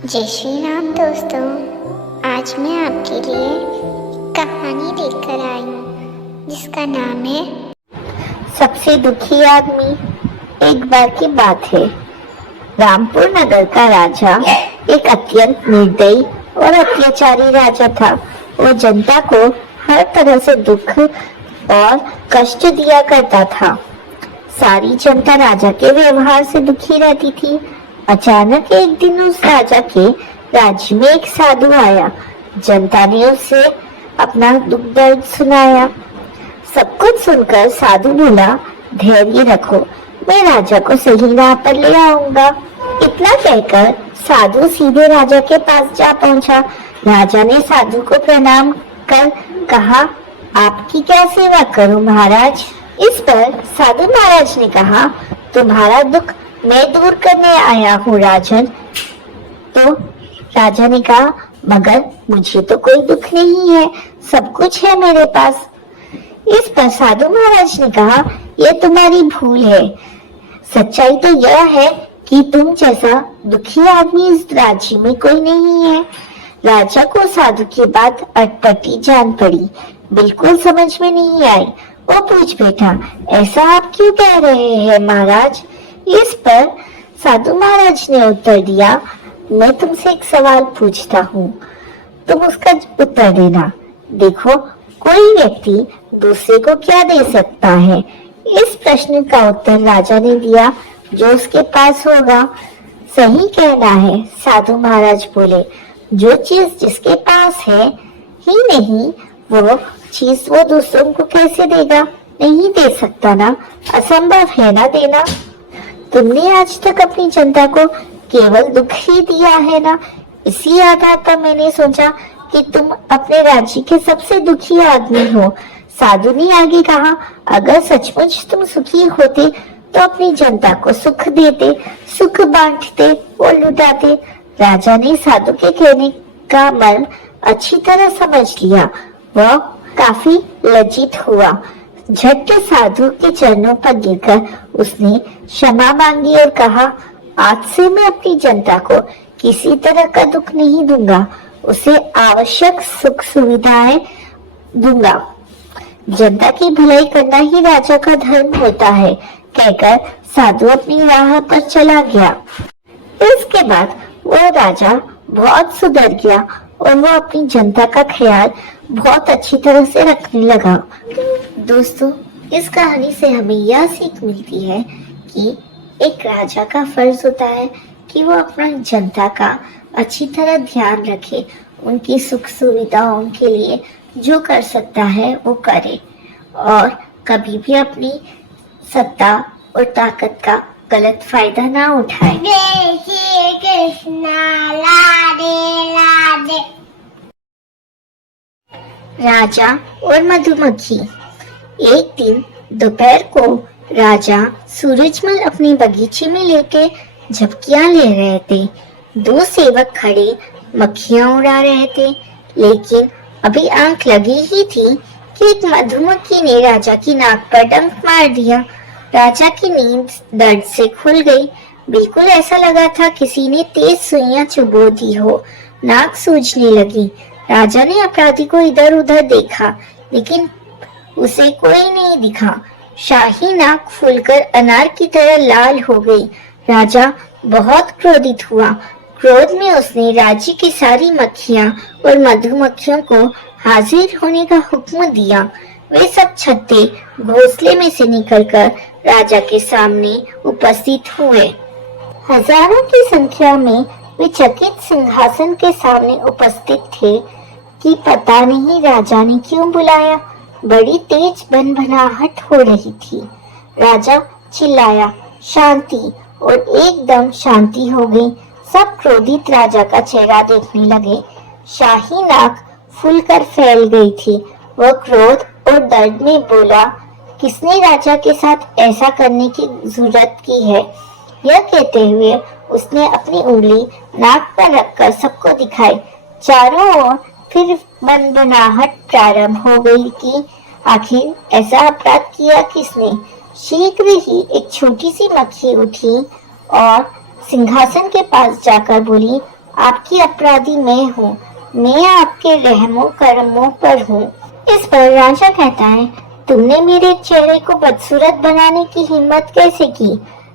जय श्री राम दोस्तों। आज मैं आपके लिए कहानी लेकर आई हूँ जिसका नाम है सबसे दुखी आदमी। एक बार की बात है, रामपुर नगर का राजा एक अत्यंत निर्दयी और अत्याचारी राजा था। वो जनता को हर तरह से दुख और कष्ट दिया करता था। सारी जनता राजा के व्यवहार से दुखी रहती थी। अचानक एक दिन उस राजा के राज्य में एक साधु आया। जनता ने उसे अपना दुख दर्द सुनाया। सब कुछ सुनकर साधु बोला, धैर्य रखो, मैं राजा को सही राह पर ले आऊंगा। इतना कहकर साधु सीधे राजा के पास जा पहुंचा। राजा ने साधु को प्रणाम कर कहा, आपकी क्या सेवा करूं महाराज। इस पर साधु महाराज ने कहा, तुम्हारा दुख मैं दूर करने आया हूँ राजन। तो राजा ने कहा, मगर मुझे तो कोई दुख नहीं है, सब कुछ है मेरे पास। इस पर साधु महाराज ने कहा, यह तुम्हारी भूल है। सच्चाई तो यह है कि तुम जैसा दुखी आदमी इस राज्य में कोई नहीं है। राजा को साधु की बात अटपटी जान पड़ी, बिल्कुल समझ में नहीं आई। वो पूछ बैठा, ऐसा आप क्यों कह रहे हैं महाराज। इस पर साधु महाराज ने उत्तर दिया, मैं तुमसे एक सवाल पूछता हूँ, तुम उसका उत्तर देना। देखो, कोई व्यक्ति दूसरे को क्या दे सकता है। इस प्रश्न का उत्तर राजा ने दिया, जो उसके पास होगा। सही कहना है, साधु महाराज बोले, जो चीज जिसके पास है ही नहीं, वो चीज वो दूसरों को कैसे देगा। नहीं दे सकता ना, असंभव है ना देना। तुमने आज तक अपनी जनता को केवल दुख ही दिया है ना। इसी आधार पर मैंने सोचा कि तुम अपने राज्य के सबसे दुखी आदमी हो। साधु ने आगे कहा, अगर सचमुच तुम सुखी होते तो अपनी जनता को सुख देते, सुख बांटते और लुटाते। राजा ने साधु के कहने का मर्म अच्छी तरह समझ लिया। वह काफी लज्जित हुआ। झट साधु के चरणों पर गिरकर उसने क्षमा मांगी और कहा, आज से मैं अपनी जनता को किसी तरह का दुख नहीं दूंगा, उसे आवश्यक सुख सुविधाएं दूंगा। जनता की भलाई करना ही राजा का धर्म होता है, कहकर साधु अपनी राह पर चला गया। इसके बाद वो राजा बहुत सुधर गया और वो अपनी जनता का ख्याल बहुत अच्छी तरह से रखने लगा। दोस्तों, इस कहानी से हमें यह सीख मिलती है कि एक राजा का फर्ज होता है कि वो अपना जनता का अच्छी तरह ध्यान रखे, उनकी सुख सुविधाओं के लिए जो कर सकता है वो करे और कभी भी अपनी सत्ता और ताकत का गलत फायदा ना उठाए। जय श्री कृष्ण, राधे राधे। राजा और मधुमक्खी। एक दिन दोपहर को राजा सूरजमल अपने बगीचे में लेके झपकियां ले रहे थे। दो सेवक खड़े मक्खियां उड़ा रहे थे, लेकिन अभी आंख लगी ही थी कि एक मधुमक्खी ने राजा की नाक पर डंक मार दिया। राजा की नींद दर्द से खुल गई। बिल्कुल ऐसा लगा था किसी ने तेज सुइयां चुभो दी हो। नाक सूजने लगी। राजा ने अपराधी को इधर उधर देखा, लेकिन उसे कोई नहीं दिखा। शाही नाक फूलकर अनार की तरह लाल हो गई। राजा बहुत क्रोधित हुआ। क्रोध में उसने राज्य की सारी मक्खियां और मधुमक्खियों को हाजिर होने का हुक्म दिया। वे सब छत्ते घोंसले में से निकलकर राजा के सामने उपस्थित हुए। हजारों की संख्या में वे चकित सिंहासन के सामने उपस्थित थे कि पता नहीं राजा ने क्यों बुलाया। बड़ी तेज भनभनाहट हो रही थी। राजा चिल्लाया, शांति, और एकदम शांति हो गई। सब क्रोधित राजा का चेहरा देखने लगे। शाही नाक फूलकर फैल गई थी। वह क्रोध और दर्द में बोला, किसने राजा के साथ ऐसा करने की जरूरत की है। यह कहते हुए उसने अपनी उंगली नाक पर रखकर सबको दिखाई। चारों ओर फिर भनभनाहट प्रारंभ हो गई कि आखिर ऐसा अपराध किया किसने। शीघ्र ही एक छोटी सी मक्खी उठी और सिंहासन के पास जाकर बोली, आपकी अपराधी मैं हूँ, मैं आपके रहमो कर्मों पर हूँ। इस पर राजा कहता है, तुमने मेरे चेहरे को बदसूरत बनाने की हिम्मत कैसे की?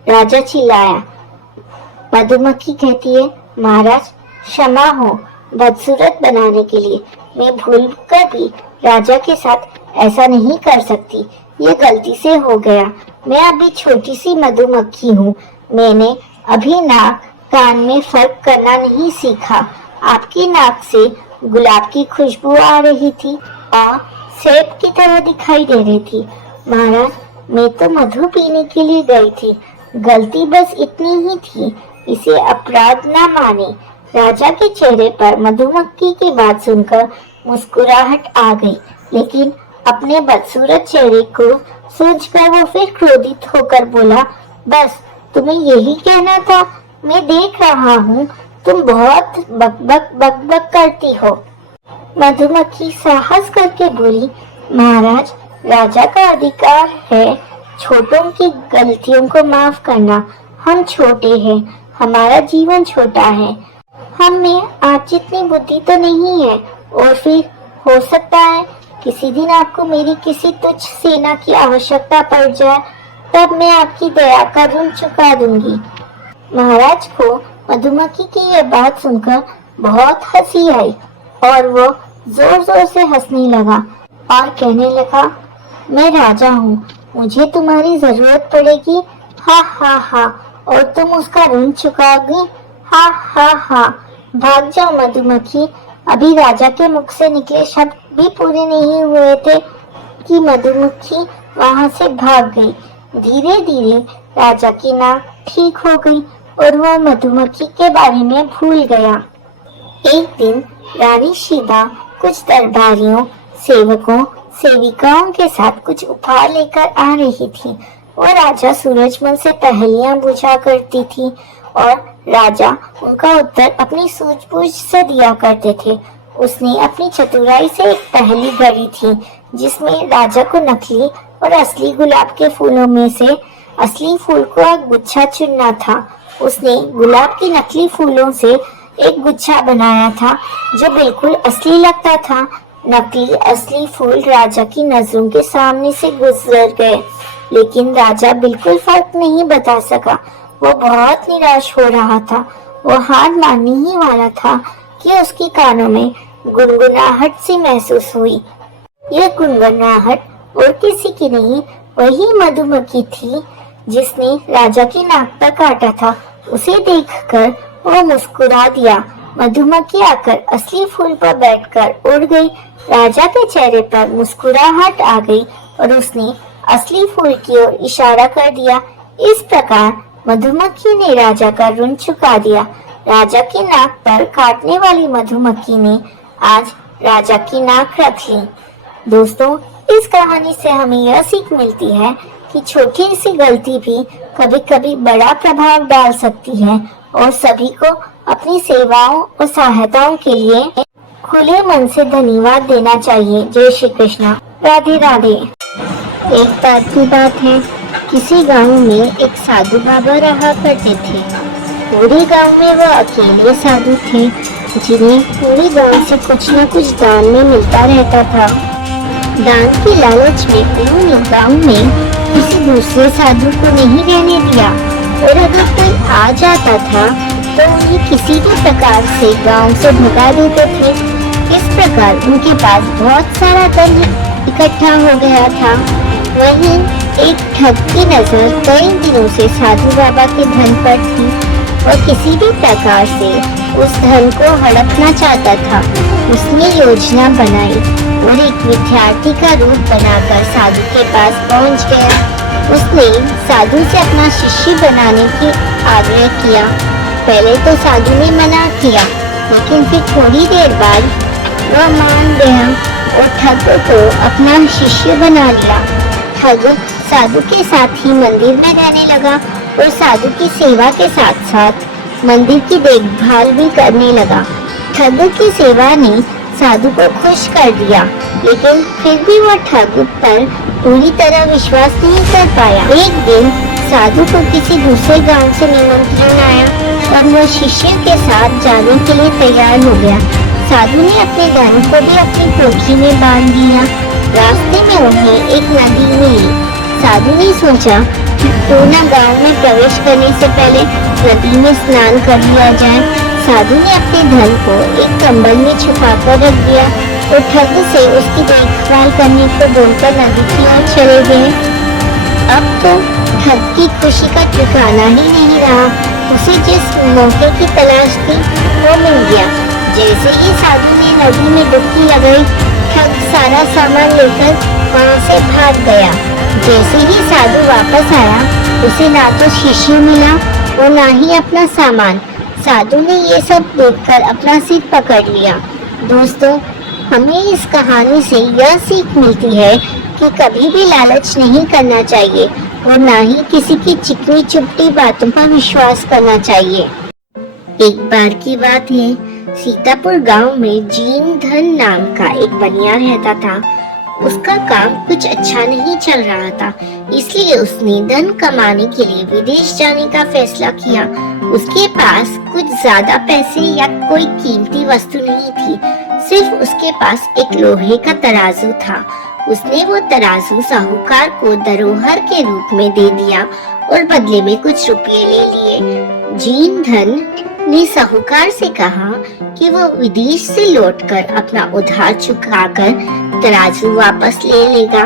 राजा चिल्लाया। मधुमक्खी कहती है, महाराज क्षमा हो बदसूरत बनाने के लिए, मैं भूल कर भी राजा के साथ ऐसा नहीं कर सकती, ये गलती से हो गया। मैं अभी छोटी सी मधुमक्खी हूँ, मैंने अभी नाक कान में फर्क करना नहीं सीखा। आपकी नाक से गुलाब की खुशबू आ रही थी और सेब की तरह दिखाई दे रही थी। महाराज मैं तो मधु पीने के लिए गई थी, गलती बस इतनी ही थी, इसे अपराध ना माने। राजा के चेहरे पर मधुमक्खी की बात सुनकर मुस्कुराहट आ गई, लेकिन अपने बदसूरत चेहरे को सोचकर वो फिर क्रोधित होकर बोला, बस तुम्हें यही कहना था? मैं देख रहा हूँ तुम बहुत बकबक करती हो। मधुमक्खी साहस करके बोली, महाराज राजा का अधिकार है छोटों की गलतियों को माफ करना। हम छोटे हैं, हमारा जीवन छोटा है, हम में आप जितनी बुद्धि तो नहीं है, और फिर हो सकता है किसी दिन आपको मेरी किसी तुच्छ सेना की आवश्यकता पड़ जाए, तब मैं आपकी दया का ऋण चुका दूंगी। महाराज को मधुमक्खी की यह बात सुनकर बहुत हंसी आई और वो जोर जोर से हंसने लगा और कहने लगा, मैं राजा हूँ, मुझे तुम्हारी जरूरत पड़ेगी, हा हा हा, और तुम उसका ऋण चुकाओगी, हा हा हा। भाग जाओ मधुमक्खी। अभी राजा के मुख से निकले शब्द भी पूरे नहीं हुए थे कि मधुमक्खी वहां से भाग गई। धीरे धीरे राजा की नाक ठीक हो गई और वो मधुमक्खी के बारे में भूल गया। एक दिन रानी शीबा कुछ दरबारियों, सेवकों, सेविकाओं के साथ कुछ उपहार लेकर आ रही थी। वो राजा सूरजमल से पहेलियां पूछा करती थी और राजा उनका उत्तर अपनी सूझबूझ से दिया करते थे। उसने अपनी चतुराई से एक पहेली गढ़ी थी जिसमें राजा को नकली और असली गुलाब के फूलों में से असली फूल को एक गुच्छा चुनना था। उसने गुलाब की नकली फूलों से एक गुच्छा बनाया था जो बिल्कुल असली लगता था। नकली असली फूल राजा की नजरों के सामने से गुजर गए, लेकिन राजा बिल्कुल फर्क नहीं बता सका। वो बहुत निराश हो रहा था। वो हार मानने ही वाला था कि उसके कानों में गुनगुनाहट सी महसूस हुई। यह गुनगुनाहट और किसी की नहीं, वही मधुमक्खी थी जिसने राजा की नाक पर काटा था। उसे देखकर वो मुस्कुरा दिया। मधुमक्खी आकर असली फूल पर बैठकर उड़ गई। राजा के चेहरे पर मुस्कुराहट आ गई और उसने असली फूल की ओर इशारा कर दिया। इस प्रकार मधुमक्खी ने राजा का ऋण चुका दिया। राजा की नाक पर काटने वाली मधुमक्खी ने आज राजा की नाक रख ली। दोस्तों, इस कहानी से हमें यह सीख मिलती है कि छोटी सी गलती भी कभी कभी बड़ा प्रभाव डाल सकती है और सभी को अपनी सेवाओं और सहायताओं के लिए खुले मन से धन्यवाद देना चाहिए। जय श्री कृष्णा। राधे राधे। एक बार की बात है, किसी गांव में एक साधु बाबा रहा करते थे। पूरे गांव में वह अकेले साधु थे जिन्हें पूरे गांव से कुछ न कुछ दान में मिलता रहता था। दान की लालच में उन्होंने गांव में किसी दूसरे साधु को नहीं रहने दिया और अगर कोई आ जाता था तो उन्हें किसी भी प्रकार से गांव से भगा देते थे। इस प्रकार उनके पास बहुत सारा धन इकट्ठा हो गया था। वहीं एक ठग की नजर कई दिनों से साधु बाबा के धन पर थी। वह किसी भी प्रकार से उस धन को हड़पना चाहता था। उसने योजना बनाई और एक विद्यार्थी का रूप बनाकर साधु के पास पहुंच गया। उसने साधु से अपना शिष्य बनाने की आग्रह किया। पहले तो साधु ने मना किया, लेकिन फिर थोड़ी देर बाद वह मान गया और ठग को अपना शिष्य बना लिया। ठग साधु के साथ ही मंदिर में रहने लगा और साधु की सेवा के साथ साथ मंदिर की देखभाल भी करने लगा। ठग की सेवा ने साधु को खुश कर दिया, लेकिन फिर भी वह ठग पर पूरी तरह विश्वास नहीं कर पाया। एक दिन साधु को किसी दूसरे गांव से निमंत्रण आया। और वह शिष्य के साथ जाने के लिए तैयार हो गया। साधु ने अपने धन को भी अपनी कोठी में बांध दिया। रास्ते में उन्हें एक नदी मिली। साधु ने सोचा कि क्यों न गांव में प्रवेश करने से पहले नदी में स्नान कर लिया जाए। साधु ने अपने धन को एक कंबल में छुपाकर रख दिया और ठग से उसकी देखभाल करने को बोलकर नदी की ओर चले गए। अब तो ठग की खुशी का ठिकाना ही नहीं रहा। उसे जिस मौके की तलाश थी वो मिल गया। जैसे ही साधु ने नदी में डुबकी लगाई, ठग सारा सामान लेकर वहां से भाग गया। जैसे ही साधु वापस आया, उसे ना तो शिष्य मिला और ना ही अपना सामान। साधु ने ये सब देखकर अपना सिर पकड़ लिया। दोस्तों, हमें इस कहानी से यह सीख मिलती है कि कभी भी लालच नहीं करना चाहिए और ना ही किसी की चिकनी चुपटी बातों पर विश्वास करना चाहिए। एक बार की बात है, सीतापुर गांव में जीन धन नाम का एक बनिया रहता था। उसका काम कुछ अच्छा नहीं चल रहा था, इसलिए उसने धन कमाने के लिए विदेश जाने का फैसला किया। उसके पास कुछ ज्यादा पैसे या कोई कीमती वस्तु नहीं थी, सिर्फ उसके पास एक लोहे का तराजू था। उसने वो तराजू साहूकार को धरोहर के रूप में दे दिया और बदले में कुछ रुपये ले लिए। जीन धन ने साहूकार से कहा कि वो विदेश से लौटकर अपना उधार चुकाकर तराजू वापस ले लेगा।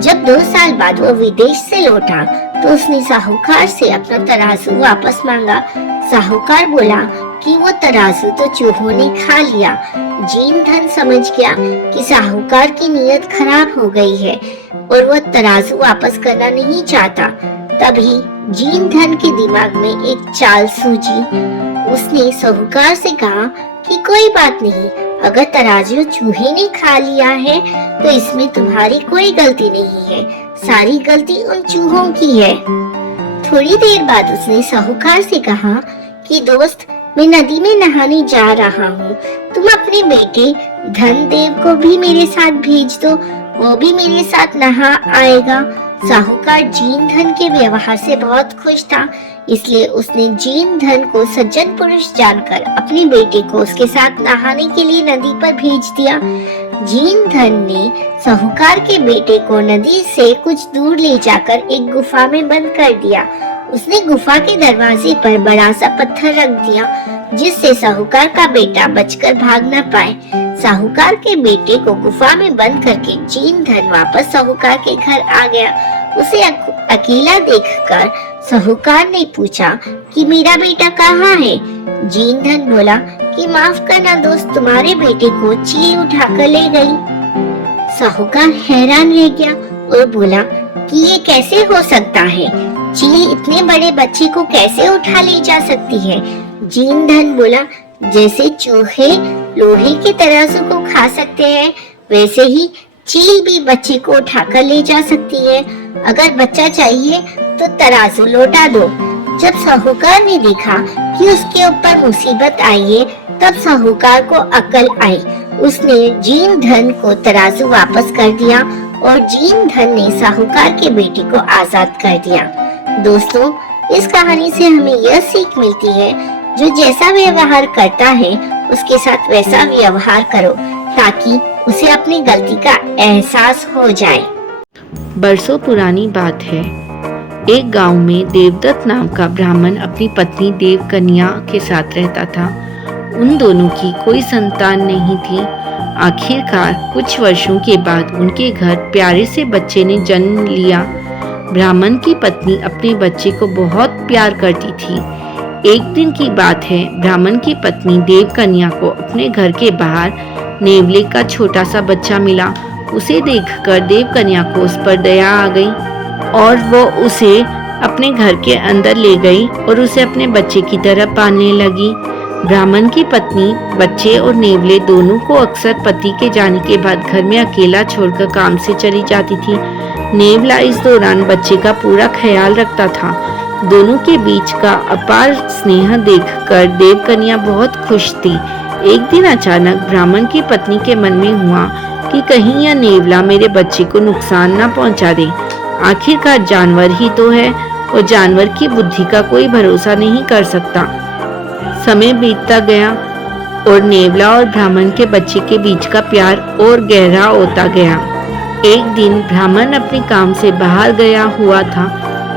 जब 2 साल बाद वो विदेश से लौटा तो उसने साहूकार से अपना तराजू वापस मांगा। साहूकार बोला कि वो तराजू तो चूहों ने खा लिया। जीन धन समझ गया कि साहूकार की नीयत खराब हो गई है और वो तराजू वापस करना नहीं चाहता। तभी जीन धन के दिमाग में एक चाल सूझी। उसने साहूकार से कहा कि कोई बात नहीं, अगर तराजू चूहे ने खा लिया है तो इसमें तुम्हारी कोई गलती नहीं है, सारी गलती उन चूहों की है। थोड़ी देर बाद उसने साहूकार से कहा कि दोस्त, मैं नदी में नहाने जा रहा हूँ, तुम अपने बेटे धनदेव को भी मेरे साथ भेज दो, वो भी मेरे साथ नहा आएगा। साहूकार जीन धन के व्यवहार से बहुत खुश था, इसलिए उसने जीन धन को सज्जन पुरुष जानकर अपने बेटे को उसके साथ नहाने के लिए नदी पर भेज दिया। जीन धन ने साहूकार के बेटे को नदी से कुछ दूर ले जाकर एक गुफा में बंद कर दिया। उसने गुफा के दरवाजे पर बड़ा सा पत्थर रख दिया, जिससे साहूकार का बेटा बचकर भाग न पाए। साहूकार के बेटे को गुफा में बंद करके जीन धन वापस साहूकार के घर आ गया। उसे अकेला देखकर साहूकार ने पूछा कि मेरा बेटा कहाँ है? जीन धन बोला कि माफ करना दोस्त, तुम्हारे बेटे को चील उठाकर ले गई। साहूकार हैरान रह गया और बोला कि ये कैसे हो सकता है? चील इतने बड़े बच्चे को कैसे उठा ले जा सकती है? जीन धन बोला, जैसे चूहे लोहे के तराजू को खा सकते हैं, वैसे ही चील भी बच्चे को उठाकर ले जा सकती है। अगर बच्चा चाहिए तो तराजू लौटा दो। जब साहूकार ने देखा कि उसके ऊपर मुसीबत आई है, तब साहूकार को अकल आई। उसने जीन धन को तराजू वापस कर दिया और जीन धन ने साहूकार के बेटे को आजाद कर दिया। दोस्तों, इस कहानी से हमें यह सीख मिलती है, जो जैसा व्यवहार करता है उसके साथ वैसा व्यवहार करो, ताकि उसे अपनी गलती का एहसास हो जाए। बरसों पुरानी बात है। एक गांव में देवदत्त नाम का ब्राह्मण अपनी पत्नी देवकन्या के साथ रहता था। उन दोनों की कोई संतान नहीं थी। आखिरकार कुछ वर्षों के बाद उनके घर प्यारे से बच्चे ने जन्म लिया। ब्राह्मण की पत्नी अपने बच्चे को बहुत प्यार करती थी। एक दिन की बात है, ब्राह्मण की पत्नी देवकन्या को अपने घर के बाहर नेवले का छोटा सा बच्चा मिला। उसे देखकर देवकन्या को उस पर दया आ गई और वो उसे अपने घर के अंदर ले गई और उसे अपने बच्चे की तरह पालने लगी। ब्राह्मण की पत्नी बच्चे और नेवले दोनों को अक्सर पति के जाने के बाद घर में अकेला छोड़कर काम से चली जाती थी। नेवला इस दौरान बच्चे का पूरा ख्याल रखता था। दोनों के बीच का अपार स्नेह देखकर देवकन्या बहुत खुश थी। एक दिन अचानक ब्राह्मण की पत्नी के मन में हुआ कि कहीं यह नेवला मेरे बच्चे को नुकसान न पहुंचा दे। आखिरकार जानवर ही तो है और जानवर की बुद्धि का कोई भरोसा नहीं कर सकता। समय बीतता गया और नेवला और ब्राह्मण के बच्चे के बीच का प्यार और गहरा होता गया। एक दिन ब्राह्मण अपने काम से बाहर गया हुआ था।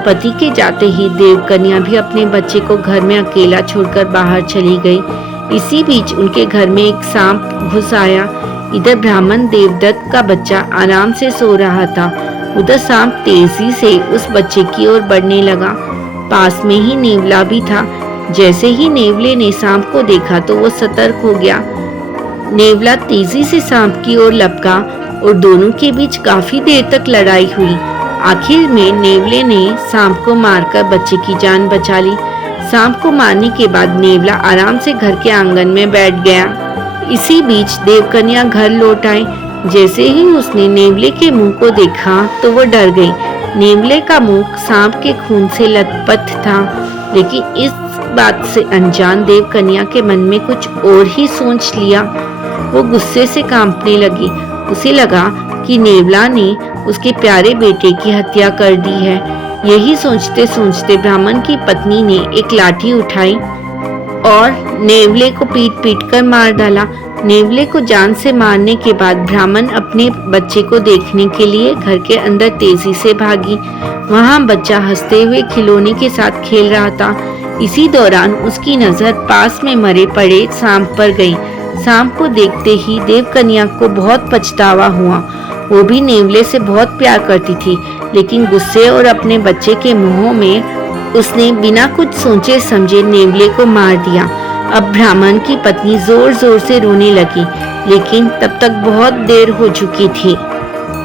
पति के जाते ही देवकन्या भी अपने बच्चे को घर में अकेला छोड़कर बाहर चली गई। इसी बीच उनके घर में एक सांप घुस आया। इधर ब्राह्मण देवदत्त का बच्चा आराम से सो रहा था, उधर सांप तेजी से उस बच्चे की ओर बढ़ने लगा। पास में ही नेवला भी था। जैसे ही नेवले ने सांप को देखा तो वो सतर्क हो गया। नेवला तेजी से सांप की ओर लपका और दोनों के बीच काफी देर तक लड़ाई हुई। आखिर में नेवले ने सांप को मारकर बच्चे की जान बचा ली। सांप को मारने के बाद नेवला आराम से घर के आंगन में बैठ गया। इसी बीच देवकन्या घर लौट आई। जैसे ही उसने नेवले के मुंह को देखा तो वो डर गई। नेवले का मुंह सांप के खून से लथपथ था, लेकिन इस बात से अनजान देवकन्या के मन में कुछ और ही सोच लिया। वो गुस्से से कांपने लगी। उसे लगा कि नेवला ने उसके प्यारे बेटे की हत्या कर दी है। यही सोचते सोचते ब्राह्मण की पत्नी ने एक लाठी उठाई और नेवले को पीट पीट कर मार डाला। नेवले को जान से मारने के बाद ब्राह्मण अपने बच्चे को देखने के लिए घर के अंदर तेजी से भागी। वहां बच्चा हंसते हुए खिलौने के साथ खेल रहा था। इसी दौरान उसकी नजर पास में मरे पड़े सांप पर गई। सांप को देखते ही देवकन्या को बहुत पछतावा हुआ। वो भी नेवले से बहुत प्यार करती थी, लेकिन गुस्से और अपने बच्चे के मोह में उसने बिना कुछ सोचे समझे नेवले को मार दिया। अब ब्राह्मण की पत्नी जोर जोर से रोने लगी, लेकिन तब तक बहुत देर हो चुकी थी।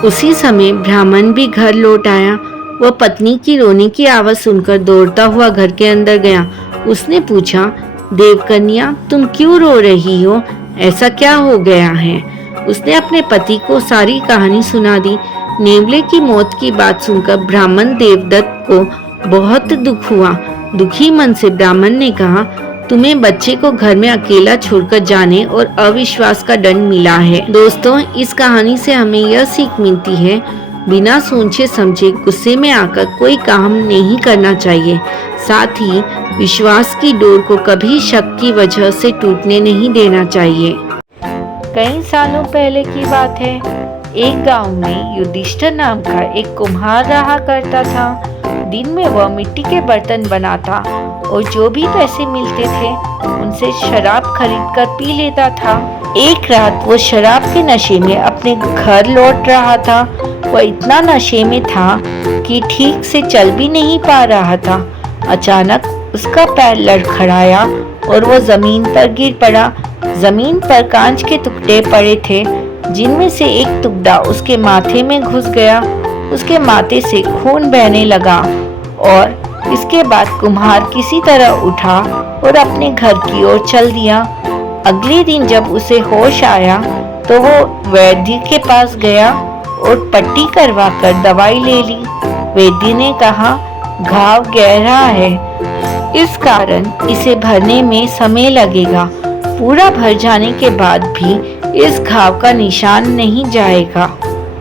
उसी समय ब्राह्मण भी घर लौट आया। वह पत्नी की रोने की आवाज सुनकर दौड़ता हुआ घर के अंदर गया। उसने पूछा, देवकन्या तुम क्यों रो रही हो? ऐसा क्या हो गया है? उसने अपने पति को सारी कहानी सुना दी। नेवले की मौत की बात सुनकर ब्राह्मण देवदत्त को बहुत दुख हुआ। दुखी मन से ब्राह्मण ने कहा, तुम्हें बच्चे को घर में अकेला छोड़कर जाने और अविश्वास का दंड मिला है। दोस्तों, इस कहानी से हमें यह सीख मिलती है, बिना सोचे समझे गुस्से में आकर कोई काम नहीं करना चाहिए। साथ ही विश्वास की डोर को कभी शक की वजह से टूटने नहीं देना चाहिए। कई सालों पहले की बात है। एक गांव में युधिष्ठिर नाम का एक कुम्हार रहा करता था। दिन में वह मिट्टी के बर्तन बनाता और जो भी पैसे मिलते थे उनसे शराब खरीद कर पी लेता था। एक रात वो शराब के नशे में अपने घर लौट रहा था। वह इतना नशे में था कि ठीक से चल भी नहीं पा रहा था। अचानक उसका पैर लड़खड़ाया और वो जमीन पर गिर पड़ा। जमीन पर कांच के टुकड़े पड़े थे, जिनमें से एक टुकड़ा उसके माथे में घुस गया। उसके माथे से खून बहने लगा और इसके बाद कुम्हार किसी तरह उठा और अपने घर की ओर चल दिया। अगले दिन जब उसे होश आया तो वो वैद्य के पास गया और पट्टी करवाकर दवाई ले ली। वैद्य ने कहा, घाव गहरा है, इस कारण इसे भरने में समय लगेगा। पूरा भर जाने के बाद भी इस घाव का निशान नहीं जाएगा।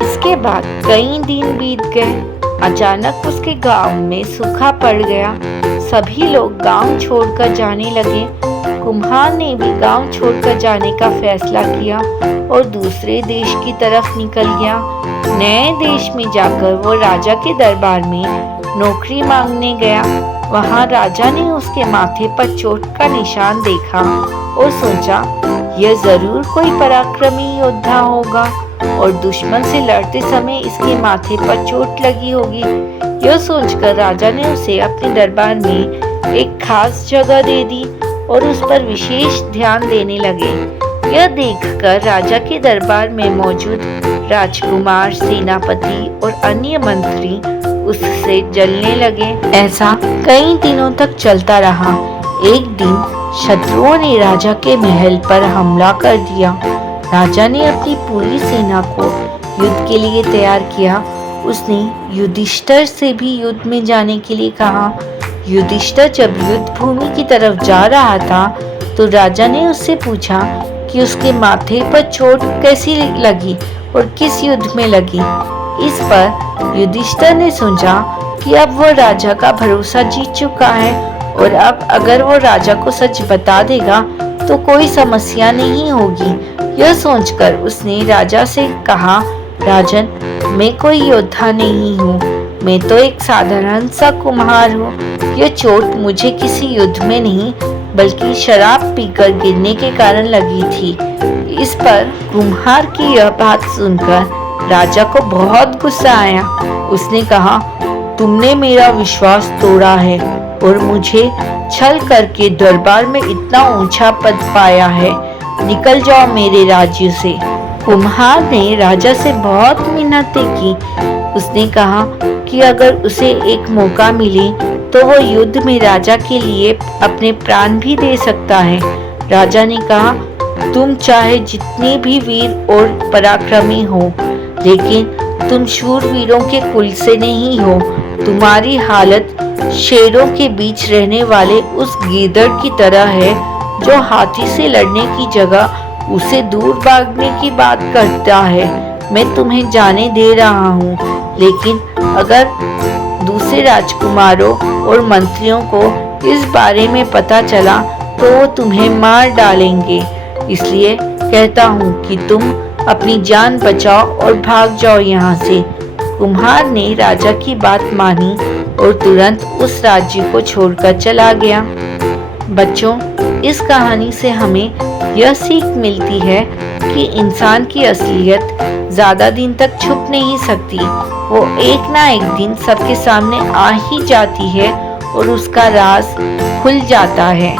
इसके बाद कई दिन बीत गए। अचानक उसके गांव में सूखा पड़ गया। सभी लोग गांव छोड़कर जाने लगे। कुम्हार ने भी गांव छोड़कर जाने का फैसला किया और दूसरे देश की तरफ निकल गया। नए देश में जाकर वो राजा के दरबार में नौकरी मांगने गया। वहां राजा ने उसके माथे पर चोट का निशान देखा और सोचा, यह जरूर कोई पराक्रमी योद्धा होगा और दुश्मन से लड़ते समय इसके माथे पर चोट लगी होगी। यह सोचकर राजा ने उसे अपने दरबार में एक खास जगह दे दी और उस पर विशेष ध्यान देने लगे। यह देखकर राजा के दरबार में मौजूद राजकुमार, सेनापति और अन्य मंत्री उससे जलने लगे। ऐसा कई दिनों तक चलता रहा। एक दिन शत्रुओं ने राजा के महल पर हमला कर दिया। राजा ने अपनी पूरी सेना को युद्ध के लिए तैयार किया। उसने युधिष्ठिर से भी युद्ध में जाने के लिए कहा। युधिष्ठिर जब युद्ध भूमि की तरफ जा रहा था तो राजा ने उससे पूछा कि उसके माथे पर चोट कैसी लगी और किस युद्ध में लगी। इस पर युधिष्ठिर ने सोचा कि अब वह राजा का भरोसा जीत चुका है और अब अगर वो राजा को सच बता देगा तो कोई समस्या नहीं होगी। यह सोचकर उसने राजा से कहा, राजन, मैं कोई योद्धा नहीं हूँ, मैं तो एक साधारण सा कुम्हार हूँ। यह चोट मुझे किसी युद्ध में नहीं बल्कि शराब पीकर गिरने के कारण लगी थी। इस पर कुम्हार की यह बात सुनकर राजा को बहुत गुस्सा आया। उसने कहा, तुमने मेरा विश्वास तोड़ा है और मुझे छल करके दरबार में इतना ऊंचा पद पाया है। निकल जाओ मेरे राज्य से। कुम्हार ने राजा से बहुत मिन्नतें की। उसने कहा कि अगर उसे एक मौका मिले तो वो युद्ध में राजा के लिए अपने प्राण भी दे सकता है। राजा ने कहा, तुम चाहे जितने भी वीर और पराक्रमी हो, लेकिन तुम शूरवीरों के कुल से नहीं हो। तुम्हारी हालत शेरों के बीच रहने वाले उस गीदड़ की तरह है जो हाथी से लड़ने की जगह उसे दूर भागने की बात करता है। मैं तुम्हें जाने दे रहा हूँ, लेकिन अगर दूसरे राजकुमारों और मंत्रियों को इस बारे में पता चला तो वो तुम्हें मार डालेंगे। इसलिए कहता हूँ कि तुम अपनी जान बचाओ और भाग जाओ यहाँ से। कुम्हार ने राजा की बात मानी और तुरंत उस राज्य को छोड़कर चला गया। बच्चों, इस कहानी से हमें यह सीख मिलती है कि इंसान की असलियत ज्यादा दिन तक छुप नहीं सकती। वो एक ना एक दिन सबके सामने आ ही जाती है और उसका राज खुल जाता है।